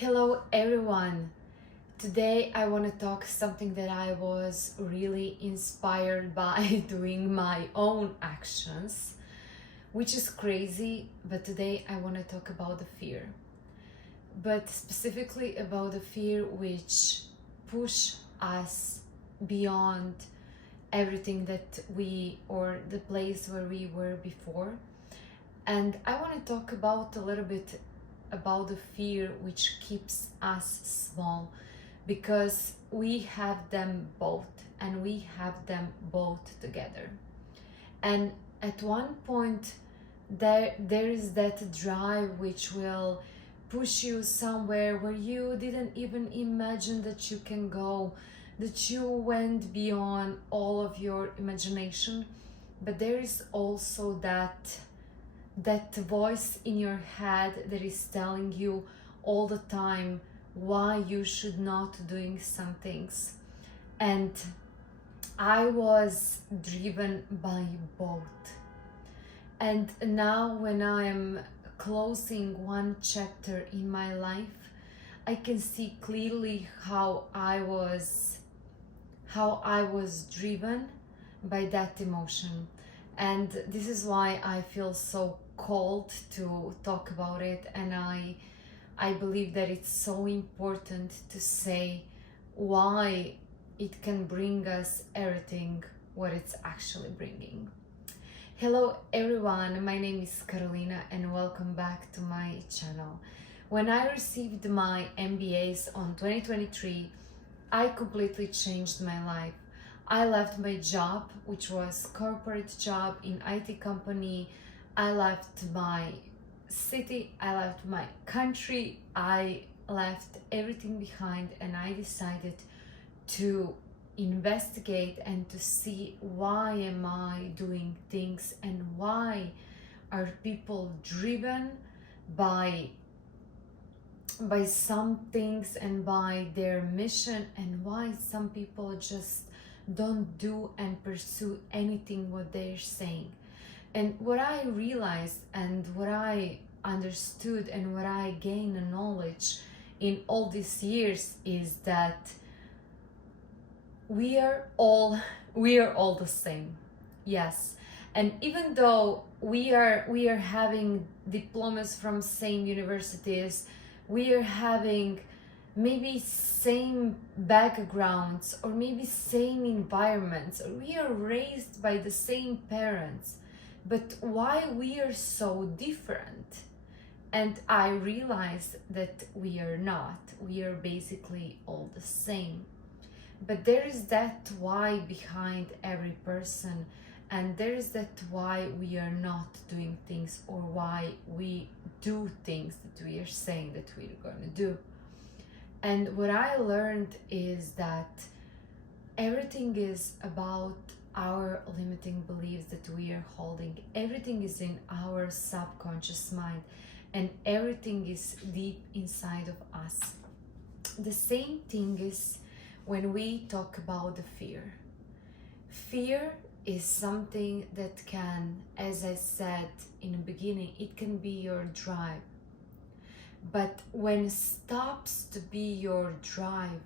Hello everyone. Today I want to talk something that I was really inspired by doing my own actions, which is crazy, but today I want to talk about the fear. But specifically about the fear which push us beyond everything that we or the place where we were before. And I want to talk about a little bit about the fear which keeps us small, because we have them both and we have them both together. And at one point there is that drive which will push you somewhere where you didn't even imagine that you can go, that you went beyond all of your imagination. But there is also that voice in your head that is telling you all the time why you should not doing some things. And I was driven by both. And now when I'm closing one chapter in my life, I can see clearly how I was driven by that emotion. And this is why I feel so called to talk about it, and I believe that it's so important to say why it can bring us everything what it's actually bringing. Hello everyone, my name is Carolina and welcome back to my channel. When I received my MBAs on 2023, I completely changed my life. I left my job, which was corporate job in IT company. I left my city, I left my country, I left everything behind, and I decided to investigate and to see why am I doing things and why are people driven by some things and by their mission, and why some people just don't do and pursue anything what they're saying. And what I realized and what I understood and what I gained a knowledge in all these years is that we are all the same. Yes. And even though we are having diplomas from same universities, we are having maybe same backgrounds or maybe same environments, or we are raised by the same parents, but why we are so different? And I realized that we are not. We are basically all the same. But there is that why behind every person, and there is that why we are not doing things, or why we do things that we are saying that we're going to do. And what I learned is that everything is about our limiting beliefs that we are holding. Everything is in our subconscious mind, and everything is deep inside of us. The same thing is when we talk about the fear. Fear is something that can, as I said in the beginning, it can be your drive. But when it stops to be your drive,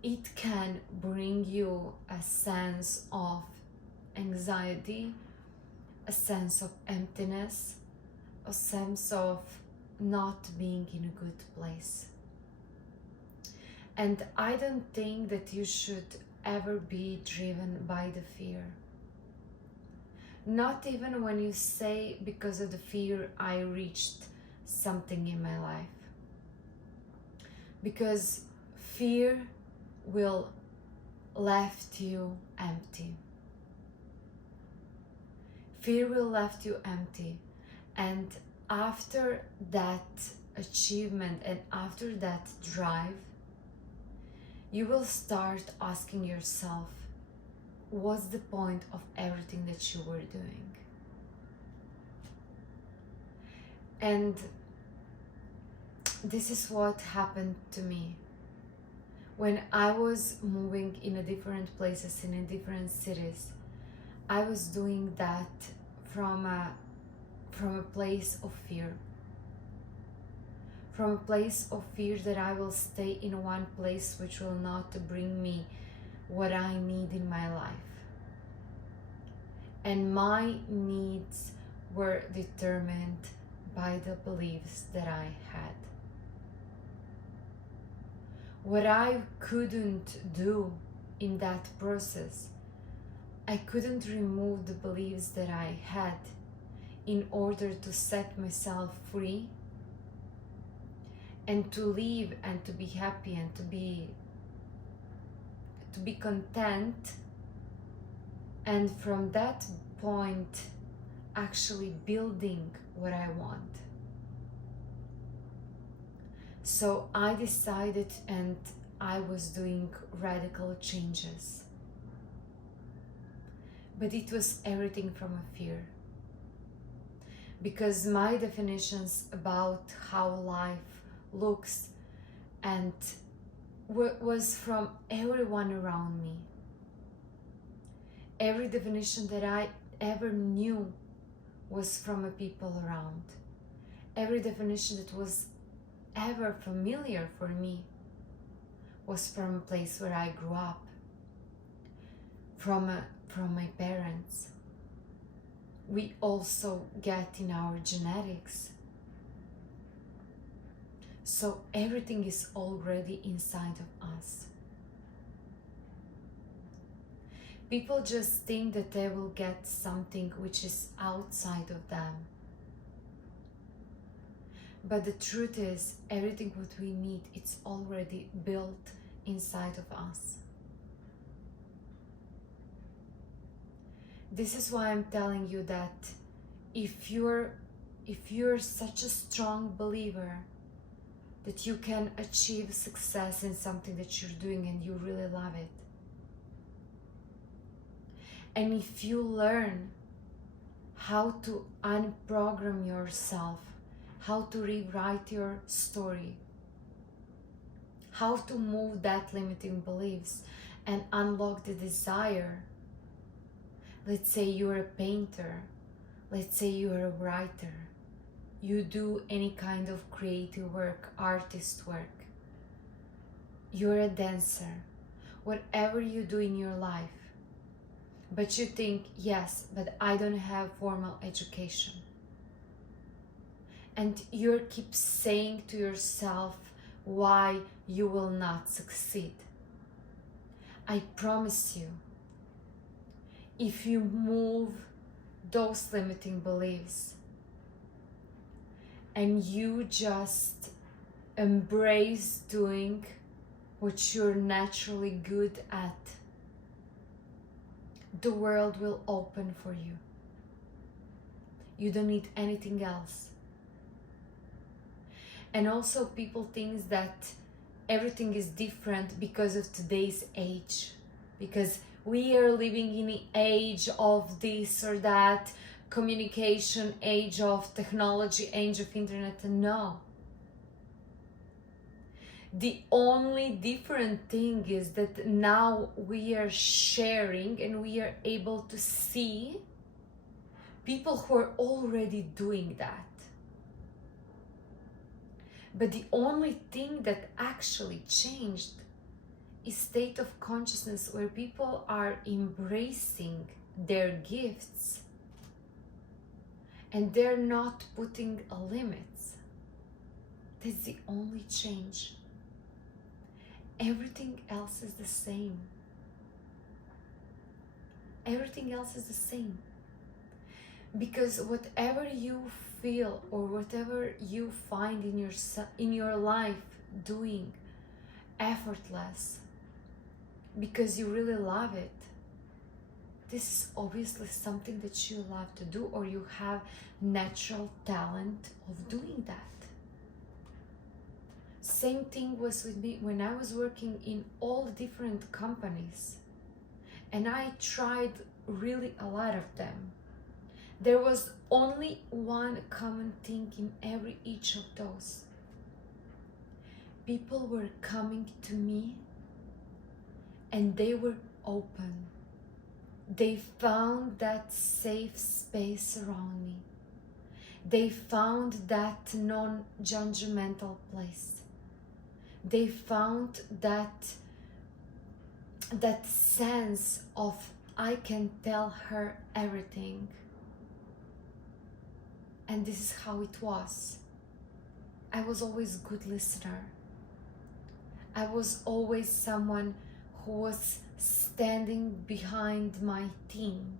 it can bring you a sense of anxiety, a sense of emptiness, a sense of not being in a good place. And I don't think that you should ever be driven by the fear. Not even when you say, because of the fear I reached something in my life. Because fear will left you empty. Fear will left you empty. And after that achievement and after that drive, you will start asking yourself, what's the point of everything that you were doing? And this is what happened to me. When I was moving in a different places, in a different cities, I was doing that from a place of fear. from a place of fear that I will stay in one place which will not bring me what I need in my life. And my needs were determined by the beliefs that I had. What I couldn't do in that process, I couldn't remove the beliefs that I had in order to set myself free and to live and to be happy and to be content, and from that point actually building what I want. So I decided, and I was doing radical changes, but it was everything from a fear, because my definitions about how life looks and was from everyone around me. Every definition that I ever knew was from a people around. Every definition that was ever familiar for me was from a place where I grew up, from my parents. We also get in our genetics. So everything is already inside of us. People just think that they will get something which is outside of them. But the truth is, everything what we need, it's already built inside of us. This is why I'm telling you that if you're such a strong believer that you can achieve success in something that you're doing and you really love it, and if you learn how to unprogram yourself, how to rewrite your story, how to move that limiting beliefs and unlock the desire. Let's say you're a painter, let's say you're a writer, you do any kind of creative work, artist work, you're a dancer, whatever you do in your life, but you think, yes, but I don't have formal education. And you keep saying to yourself why you will not succeed. I promise you, if you move those limiting beliefs and you just embrace doing what you're naturally good at, the world will open for you. You don't need anything else. And also people think that everything is different because of today's age, because we are living in the age of this or that, communication, age of technology, age of internet. No. The only different thing is that now we are sharing and we are able to see people who are already doing that. But the only thing that actually changed is state of consciousness, where people are embracing their gifts and they're not putting limits. That's the only change. Everything else is the same. Everything else is the same. Because whatever you feel or whatever you find in your life doing effortless because you really love it, this is obviously something that you love to do, or you have natural talent of doing that. Same thing was with me when I was working in all different companies, and I tried really a lot of them. There was only one common thing in each of those. People were coming to me and they were open. They found that safe space around me. They found that non-judgmental place. They found that sense of, I can tell her everything. And this is how it was. I was always a good listener. I was always someone who was standing behind my team.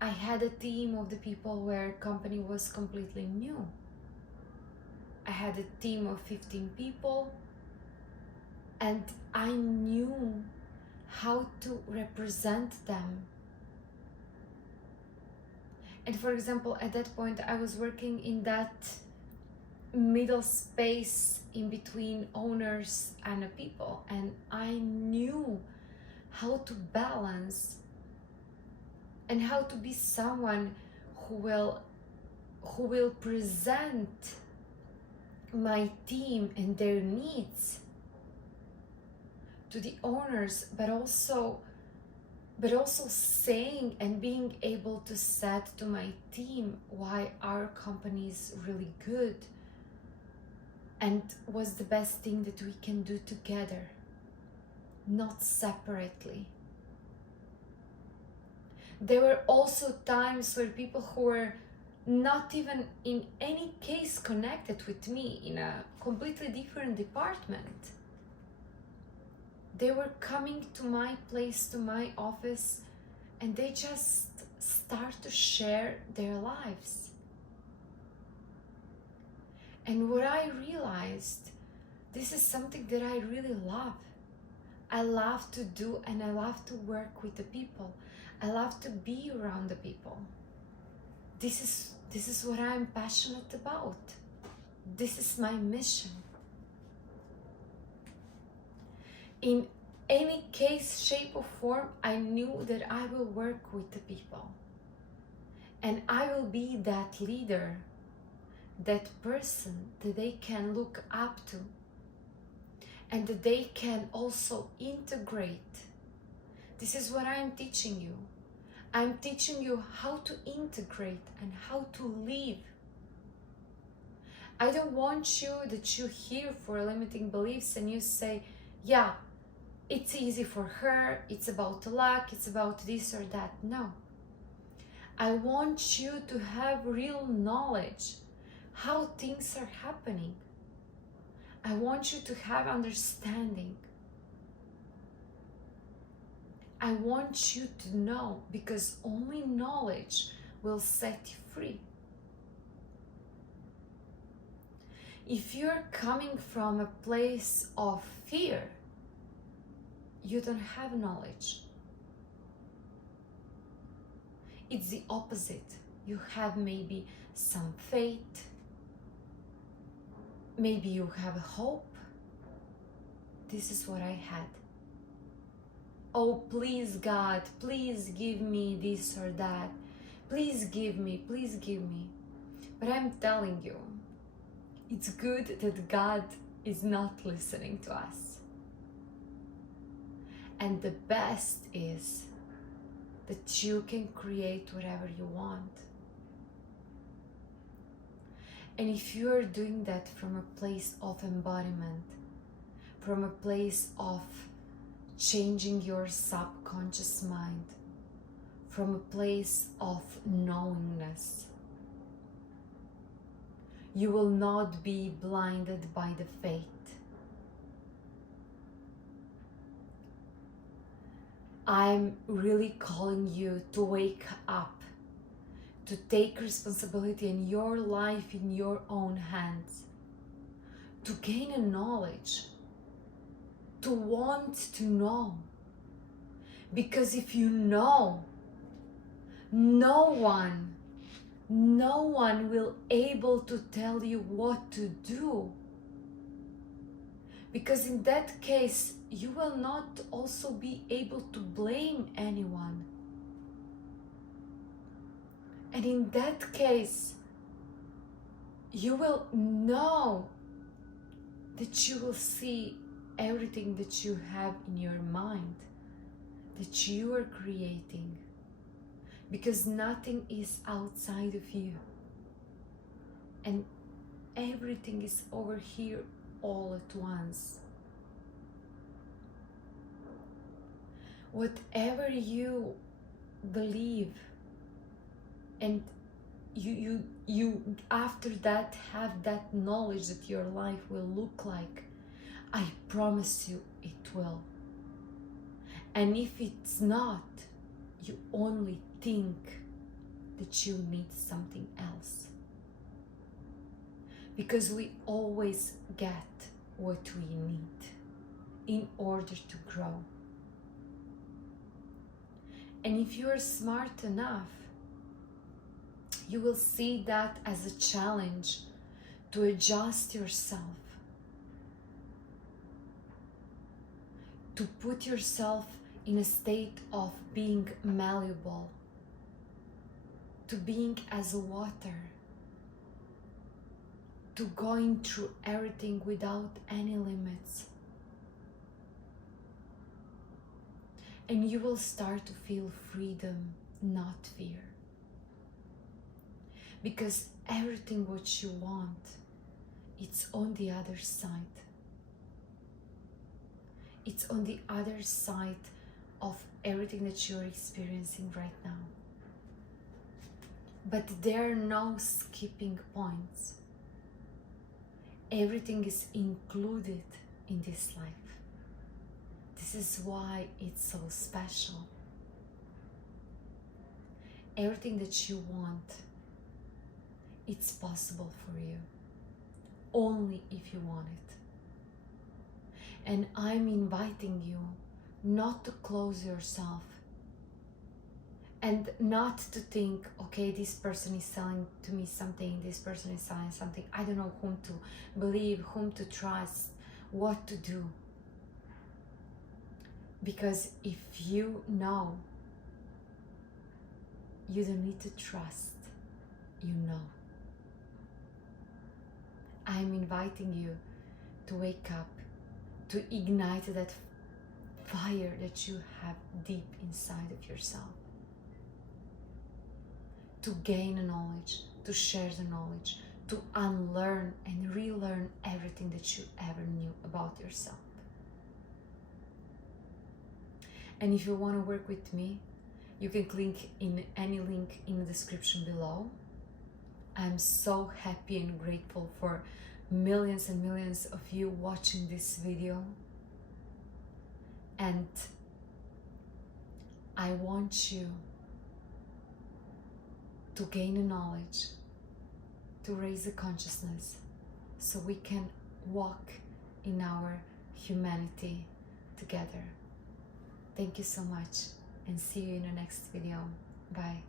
I had a team of the people where company was completely new. I had a team of 15 people, and I knew how to represent them. And for example, at that point, I was working in that middle space in between owners and the people, and I knew how to balance and how to be someone who will present my team and their needs to the owners, but also saying and being able to say to my team why our company is really good and was the best thing that we can do together, not separately. There were also times where people who were not even in any case connected with me, in a completely different department, they were coming to my place, to my office, and they just start to share their lives. And what I realized, this is something that I really love. I love to do, and I love to work with the people. I love to be around the people. This is what I'm passionate about. This is my mission. In any case, shape or form, I knew that I will work with the people. And I will be that leader, that person that they can look up to, and that they can also integrate. This is what I'm teaching you. I'm teaching you how to integrate and how to live. I don't want you that you hear for limiting beliefs and you say, yeah, it's easy for her, it's about luck, it's about this or that. No. I want you to have real knowledge how things are happening. I want you to have understanding. I want you to know, because only knowledge will set you free. If you're coming from a place of fear, you don't have knowledge. It's the opposite. You have maybe some faith, maybe you have a hope. This is what I had. Oh, please God, please give me this or that. Please give me, please give me. But I'm telling you, it's good that God is not listening to us. And the best is that you can create whatever you want. And if you are doing that from a place of embodiment, from a place of changing your subconscious mind, from a place of knowingness, you will not be blinded by the fate. I'm really calling you to wake up, to take responsibility in your life in your own hands, to gain a knowledge, to want to know. Because if you know, no one will able to tell you what to do. Because in that case, you will not also be able to blame anyone. And in that case, you will know that you will see everything that you have in your mind, that you are creating. Because nothing is outside of you. and everything is over here all at once. Whatever you believe, and you after that have that knowledge that your life will look like, I promise you it will. And if it's not, you only think that you need something else. Because we always get what we need in order to grow. And if you are smart enough, you will see that as a challenge to adjust yourself, to put yourself in a state of being malleable, to being as water, to going through everything without any limits. And you will start to feel freedom, not fear. Because everything what you want, it's on the other side. It's on the other side of everything that you're experiencing right now. But there are no skipping points. Everything is included in this life. This is why it's so special. Everything that you want, it's possible for you, only if you want it. And I'm inviting you not to close yourself and not to think, okay, this person is selling to me something, this person is selling something, I don't know whom to believe, whom to trust, what to do. Because if you know, you don't need to trust, you know. I'm inviting you to wake up, to ignite that fire that you have deep inside of yourself, to gain the knowledge, to share the knowledge, to unlearn and relearn everything that you ever knew about yourself. And if you want to work with me, you can click in any link in the description below. I'm so happy and grateful for millions and millions of you watching this video. And I want you to gain the knowledge, to raise the consciousness, so we can walk in our humanity together. Thank you so much, and see you in the next video. Bye.